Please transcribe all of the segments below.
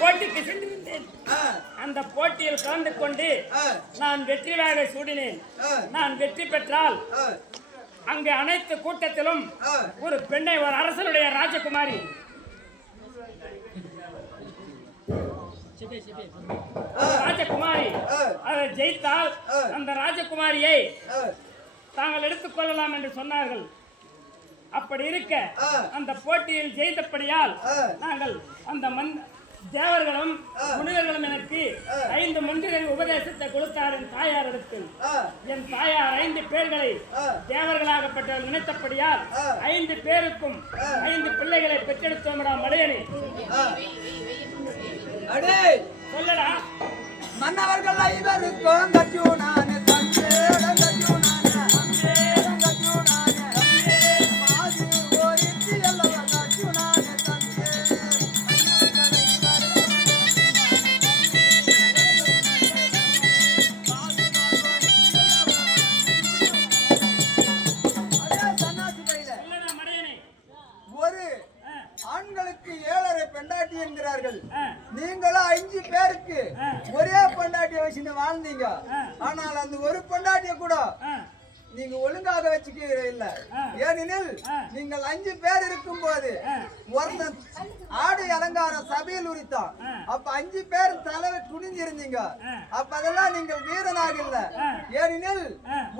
போட்டிக்கு சென்றிருந்தேன் அந்த போட்டியில் கலந்து கொண்டு நான் வெற்றி வேலை சூடினேன் நான் வெற்றி பெற்றால் அங்கே அனைத்து கூட்டத்திலும். ஒரு பெண்ணை ஒரு அரசனுடைய ராஜகுமாரி ராஜகுமாரி. அதை ஜெயித்தால். அந்த ராஜகுமாரியை தாங்கள் எடுத்துக்கொள்ளலாம் என்று சொன்னார்கள் அப்படி இருக்க. அந்த போட்டியில் ஜெயித்தபடியால். நாங்கள் அந்த மண் தேவர்களும். முனிவர்களும் எனக்கு. ஐந்து மந்திரிகள் உபதேசத்தை கொடுத்தார் என் தாயார் இடத்தில் ஆ, என் தாயார் ஐந்து பேர்களை. தேவர்களாகப்பட்டவர் நினைத்தபடியால். ஐந்து பேருக்கும். ஐந்து பிள்ளைகளை பெற்றெடுத்தோம்டா. அடே சொல்லடா மன்னவர்கள் ஐவருக்கும் கஜூனானே ஆ, நீங்களும் அஞ்சு பேருக்கு. ஒரே பொண்டாட்டிய வச்சுட்டு வாழ்ந்தீங்க. ஆனால் அந்த ஒரு பொண்டாட்டிய கூட நீங்க ஒழுங்காக வச்சுக்க இல்ல. ஏனெனில். நீங்கள் அஞ்சு பேர் இருக்கும் போது. ஒருத்தன் ஆடை அலங்காரம் சபையில் உரித்தான். அப்ப அஞ்சு பேர் தலைவை குனிஞ்சிருந்தீங்க ஆ. அப்ப அதெல்லாம் நீங்கள் வீரனாக இல்ல. ஏனெனில்.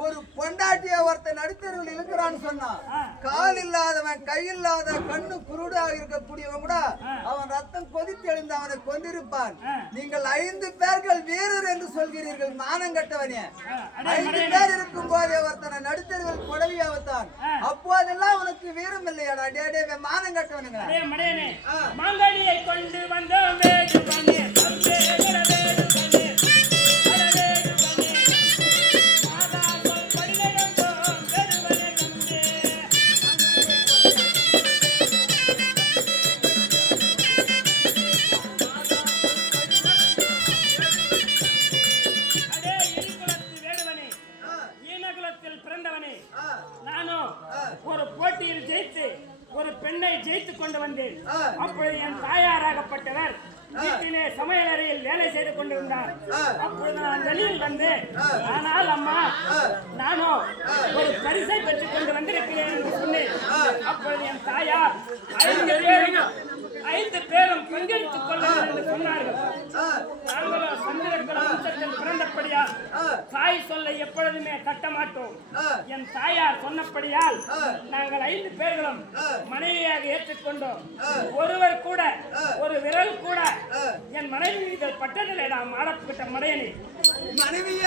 ஒரு பொண்டாட்டிய ஒருத்தன் நடுத்தருவில் இருக்கிறான்னு சொன்னான். கால் இல்லாதவன் கை இல்லாத கண்ணு குருடாக இருக்கக்கூடியவன் கூட. அவன் ரத்தம் கொதித்தெழுந்து அவனை கொண்டிருப்பான். நீங்கள் ஐந்து பேர்கள் வீரர் என்று சொல்கிறீர்கள் மானம் கட்டவனே ஐந்து பேர் இருக்கும் போதே ஒருத்தனை உனக்கு வீரம் இல்லையாடா டே டே மானம் கட்டவனுங்க. மாங்கனியை கொண்டு வந்தோம் அப்பொழுது என் தாயாராகப்பட்டவர் வீட்டிலே சமையல் அறையில் வேலை செய்து கொண்டிருந்தார். அப்பொழுது நான் வெளியில் வந்து. ஆனால் அம்மா ஆ. நானும் ஒரு பரிசை பெற்றுக் கொண்டு வந்திருக்கிறேன் என்று சொன்னேன். அப்பொழுது என் தாயார் ஐந்து பேரும் ஐந்து பேரும் பங்கெடுத்துக் கொள்ளுங்கள் என்று சொன்னார்கள். நாங்களும் சந்திரகுல எப்பொழுதுமே தட்ட மாட்டோம். என் தாயார் சொன்னபடியால். நாங்கள் ஐந்து பேர்களும். மனைவியாக ஏற்றுக்கொண்டோம். ஒருவர் கூட. ஒரு விரல் கூட. என் மனைவி மீது பட்டதில்லை நாம் ஆடப்பட்ட மடையனே மனைவிய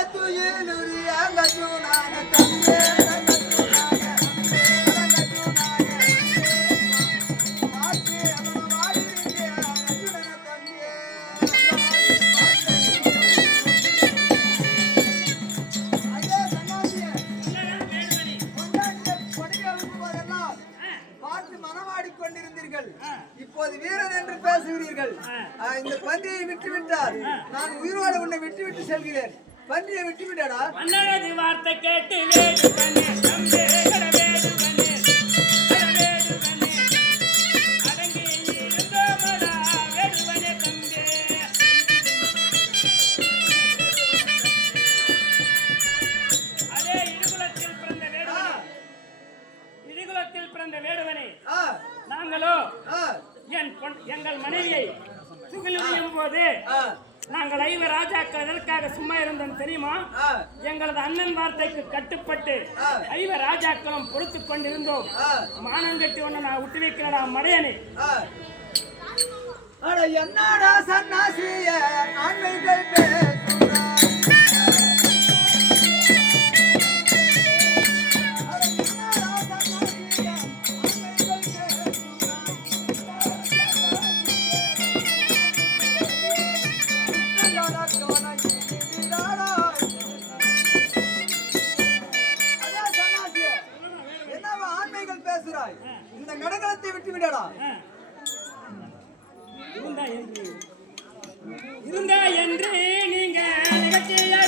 மனமாடி கொண்டிருந்தீர்கள் இப்போது வீரன் என்று பேசுகிறீர்கள். இந்த பன்றியை விட்டு விட்டார் நான் உயிரோடு உன்னை விட்டு விட்டு செல்கிறேன். பன்றியை விட்டு விட்டாடா மன்னரது வார்த்தை கேட்டு எதற்காக சும்மா இருந்தோம் தெரியுமா? எங்களது அண்ணன் வார்த்தைக்கு கட்டுப்பட்டு ஆ. ஐவர் ராஜாக்களும் பொறுத்துக் கொண்டிருந்தோம். ஆ, மானம் கட்டி ஒண்ணு நான் விட்டு வைக்கிறடா மடையனே என்னடா சன்னாசிய ஆண்மைகள் பேசுகிறாய் இந்த கடகலத்தை விட்டு விடடா இருந்தா என்று. இருந்தா என்று நீங்க நிகழ்ச்சியை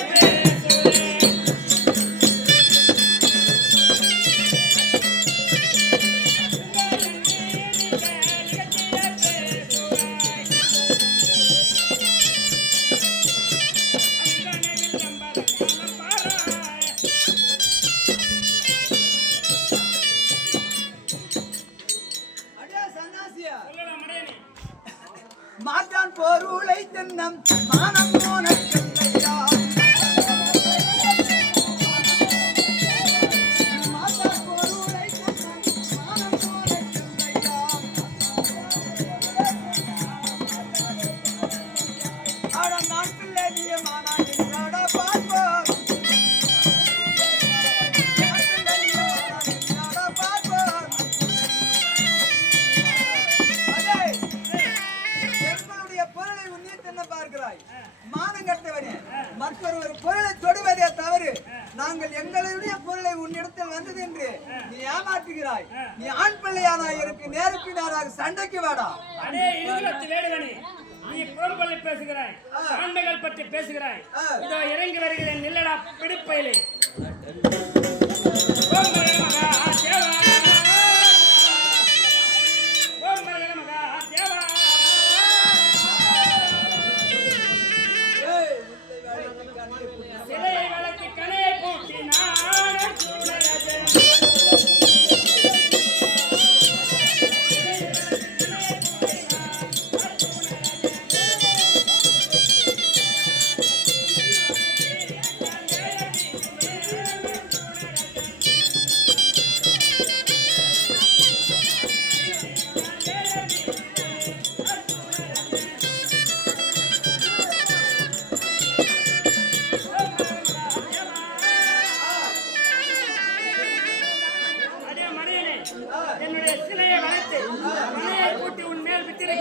நீ ஆண் பிள்ளையானாய் எனக்கு நேருக்கு நேராக சண்டைக்கு வாடா. அடே இருகுலத்து வேடுவனே நீ புறம்பள்ளி பேசுகிறாய் ஆண்மைகள் பற்றி பேசுகிறாய். இதோ இறங்கி வருகிறேன் நில்லடா பிடிப்பயிலே.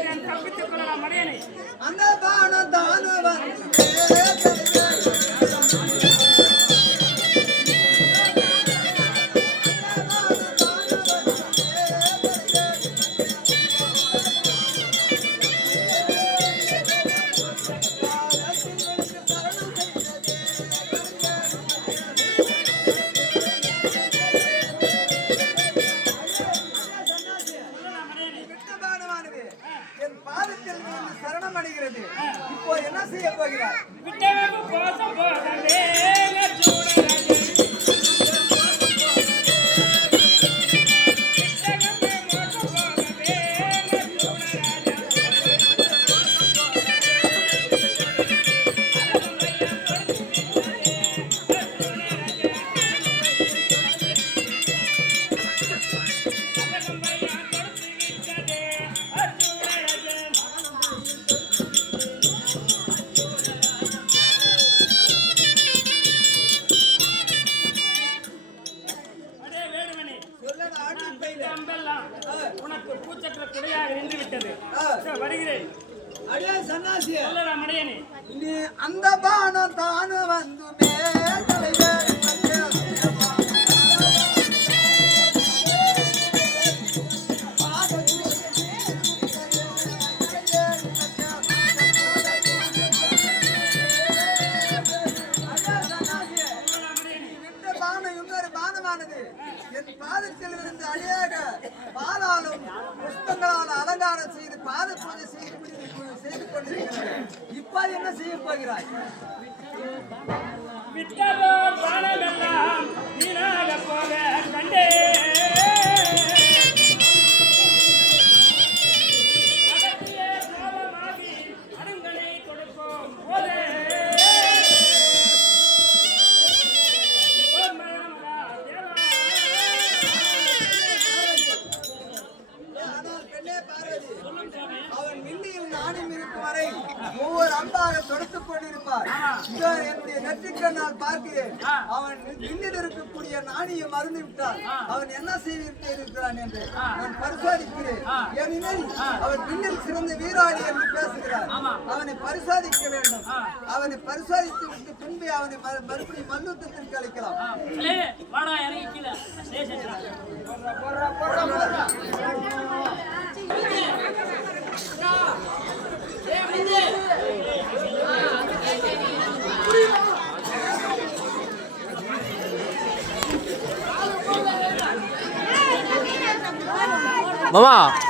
உன் தப்பித்துக் கொள்ளலாம் மணியனே அந்த பானம் பாதத்தில் விழுந்து சரணம் அடைகிறது இப்போ என்ன செய்ய போகிறார்? அடியே சன்னாசியே சொல்லடா மடையனே. நீ அந்த பானம் தானு வந்து மேலே இந்த பானம் இன்னொரு பானமானது என் பாதத்தில் இருந்து அழியாக பாலாலும் புஷ்பங்களால் அலங்காரம் செய்து பாத பூஜை செய்து செய்து கொண்டிருக்கிறது இப்போது என்ன செய்ய போகிறாய்? விட்டதோ பாலமெல்லாம் வீணாக போக கண்டே அவன் விண்ணில் இருக்கக்கூடிய நாணியை மறந்து விட்டான் அவன் என்ன செய்து இருக்கிறான் என்று நான் பரிசோதிக்கிறேன். ஏனெனில் அவன் விண்ணில் சிறந்த வீராளி என்று பேசுகிறார். அவனை பரிசோதிக்க வேண்டும். அவனை பரிசோதித்து விட்டு பின்பு அவனை மறு- மறுபடியும் மல்யுத்தத்திற்கு அழைக்கலாம். வாடா இறங்கி கீழே லேசா மாமா